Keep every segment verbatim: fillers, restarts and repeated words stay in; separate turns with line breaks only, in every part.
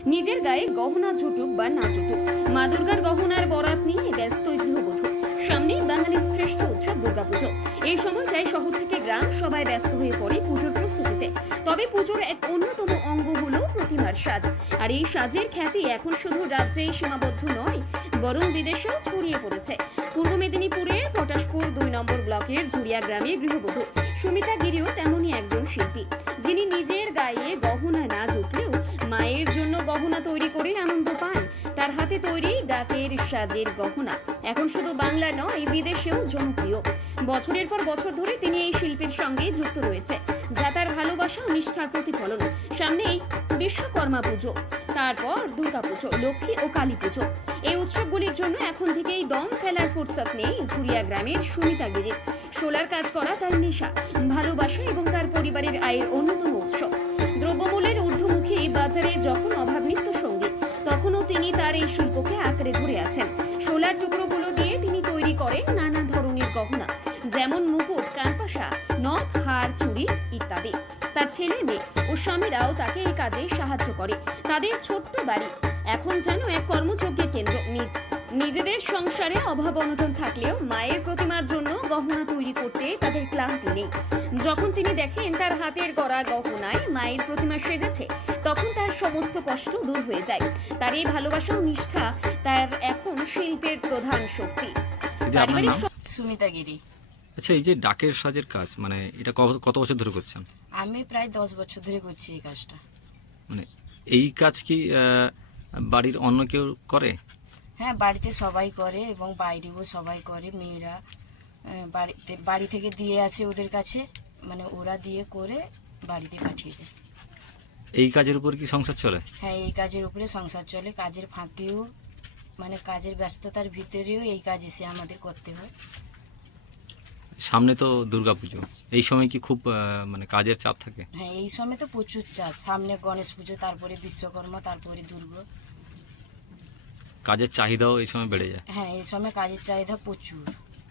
নিজের গায়ে গহনা জুটুক বা না জুটুক, মা দুর্গার গহনার বরাত নিয়ে ব্যস্ত গৃহবধূ। সামনে বাঙালির শ্রেষ্ঠ উৎসব দুর্গাপুজো। এই সময়টায় শহর থেকে গ্রাম সবাই ব্যস্ত হয়ে পড়ে পুজোর প্রস্তুতিতে। তবে পুজোর এক অন্যতম অঙ্গ হলো প্রতিমার সাজ। আর এই সাজের খ্যাতি এখন শুধু রাজ্যেই সীমাবদ্ধ নয়, বরং বিদেশেও ছড়িয়ে পড়েছে। পূর্ব মেদিনীপুরের পটাশপুর দুই নম্বর ব্লকের ঝুড়িয়া গ্রামের গৃহবধূ সুমিতা গিরিও তেমনই একজন শিল্পী, যিনি নিজের গায়ে গহনা না জুটলেও মায়ের জন্য গহনা তৈরি করে আনন্দ পান। তার হাতে তৈরি ডাকের সাজের গহনা এখন শুধু বাংলা নয়, বিদেশেও জনপ্রিয়। বছরের পর বছর ধরে তিনি এই শিল্পের সঙ্গে যুক্ত রয়েছে, যা তার ভালোবাসা ও নিষ্ঠার প্রতিফলন। সামনেই বিশ্বকর্মা পুজো, তারপর দুর্গাপুজো, লক্ষ্মী ও কালী পুজো। এই উৎসবগুলির জন্য এখন থেকেই দম ফেলার ফুরসত নেই ঝুড়িয়া গ্রামের সুমিতা গিরির। শোলার কাজ করা তার নেশা, ভালোবাসা এবং তার পরিবারের আয়ের অন্যতম উৎস। দ্রব্যমূল্যের ঊর্ধ্বমুখী বাজারে যখন অভাব নিত্য সঙ্গী, তখনও তিনি তার এই শিল্পকে আঁকড়ে ধরে আছেন। শোলার টুকরোগুলো দিয়ে তিনি তৈরি করেন নানা ধরনের গহনা, যেমন মুকুট, কানপাশা, নথ, হার, চুড়ি ইত্যাদি। তার ছেলে মেয়ে ও স্বামীরাও তাকে এই কাজে সাহায্য করে। তাদের ছোট্ট বাড়ি এখন যেন এক কর্মযজ্ঞের কেন্দ্র। নিজেদের সংসারে অভাব অনটন থাকলেও মায়ের প্রতিমার জন্য গহনা তৈরি করতে তাদের ক্লান্তি নেই। যখন তিনি দেখেন তার হাতের গড়া গহনায় মায়ের প্রতিমা সেজেছে, তখন তার সমস্ত কষ্ট দূর হয়ে যায়। তার এই ভালোবাসা ও নিষ্ঠা তার এখন শিল্পের প্রধান শক্তি।
সুমিতা গিরি।
আচ্ছা, এই যে ডাকের সাজের কাজ, মানে এটা কত বছর ধরে করছেন?
আমি প্রায় দশ বছর ধরে করছি এই কাজটা।
মানে এই কাজ কি বাড়ির অন্য কেউ করে?
হ্যাঁ, বাড়িতে সবাই করে এবং বাইরেও সবাই করে। মেয়েরা বাড়িতে বাড়ি থেকে দিয়ে আসে ওদের কাছে, মানে ওরা দিয়ে করে বাড়িতে পাঠিয়ে দেয়।
এই কাজের উপর কি সংসার চলে?
হ্যাঁ, এই কাজের উপরে সংসার চলে। কাজের ফাঁকেও, মানে কাজের ব্যস্ততার ভিতরেও এই কাজ এসে আমাদের করতে হয়।
সামনে তো দুর্গাপুজো, এই সময় কি খুব মানে কাজের চাপ থাকে?
হ্যাঁ, এই সময় তো প্রচুর চাপ। সামনে গণেশ পুজো, তারপরে বিশ্বকর্মা, তারপরে দুর্গা।
কাজের চাহিদাও এই সময় বেড়ে যায়।
হ্যাঁ, এই সময় কাজের চাহিদা প্রচুর।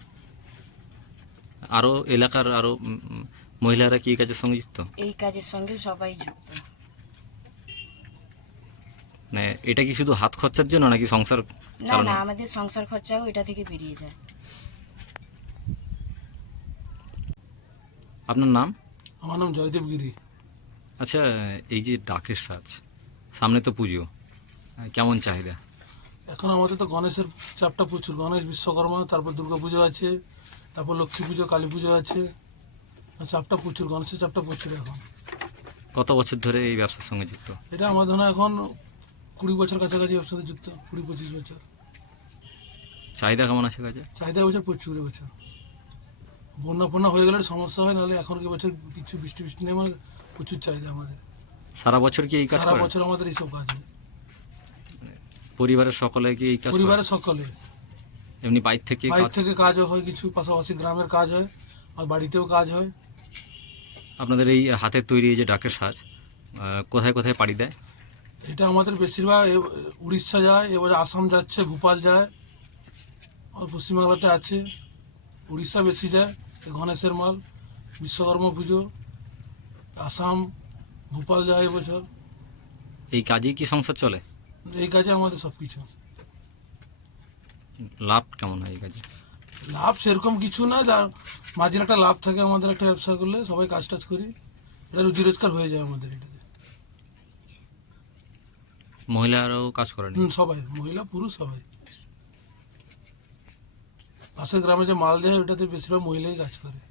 আরো এলাকার আরো মহিলারা কি এই কাজের সঙ্গে যুক্ত?
এই কাজের সঙ্গে সবাই যুক্ত।
মানে এটা কি শুধু হাত খরচার জন্য নাকি সংসার
না না, আমাদের সংসার খরচাও এটা থেকে বেরিয়ে যায়।
আপনার নাম?
আমার নাম জয়দেব গিরি।
আচ্ছা, এই যে ডাকের সাজ, সামনে তো পুজো, কেমন চাহিদা?
এখন আমাদের তো গণেশের চাপটা প্রচুর। গণেশ, বিশ্বকর্মা, তারপর দুর্গা পুজো আছে, তারপর লক্ষ্মী পুজো, কালী পুজো আছে। চাপটা প্রচুর, গণেশের চাপটা প্রচুর। এখন
কত বছর ধরে এই ব্যবসার সঙ্গে যুক্ত?
এটা আমার ধরুন এখন কুড়ি বছর কাছাকাছি ব্যবসাতে যুক্ত, কুড়ি পঁচিশ বছর।
চাহিদা কেমন আছে কাজে?
চাহিদা এবছর প্রচুর। এবছর বন্যা ফন্যা হয়ে গেলে সমস্যা হয়, নাহলে এখন এবছর কিছু বৃষ্টি বৃষ্টি নেই, মানে প্রচুর চাহিদা আমাদের।
সারা বছর কি এই কাজ?
সারা বছর আমাদের এইসব কাজ হয়।
পরিবারের সকলে কি এই কাজ?
পরিবারের সকলে।
এমনি বাইরে থেকে
বাইরে থেকে কাজও হয়, কিছু পাশাপাশি গ্রামের কাজ হয়, আর বাড়িতেও কাজ হয়।
আপনাদের এই হাতের তৈরি এই যে ডাকের সাজ কোথায় কোথায় পাড়ি দেয়?
এটা আমাদের বেশিরভাগ উড়িষ্যা যায়, এবারে আসাম যাচ্ছে, ভোপাল যায়, আর পশ্চিমবাংলাতে আছে। উড়িষ্যা বেশি যায় গণেশের মাল। বিশ্বকর্মা পুজো আসাম, ভোপাল যায় এবছর।
এই কাজেই কি সংসার চলে?
এই কাজে আমাদের সব কিছু।
লাভ কেমন হয় এই কাজে?
লাভ সেরকম কিছু না, যার মাঝের একটা লাভ থাকে আমাদের। একটা ব্যবসা করলে সবাই কাজ টাজ করি, এটা রুজি রোজগার হয়ে যায় আমাদের এটাতে।
মহিলারাও কাজ করেন?
হুম, সবাই, মহিলা পুরুষ সবাই। পাশের গ্রামে যে মাল দেয় ওটাতে বেশিরভাগ মহিলাই কাজ করে।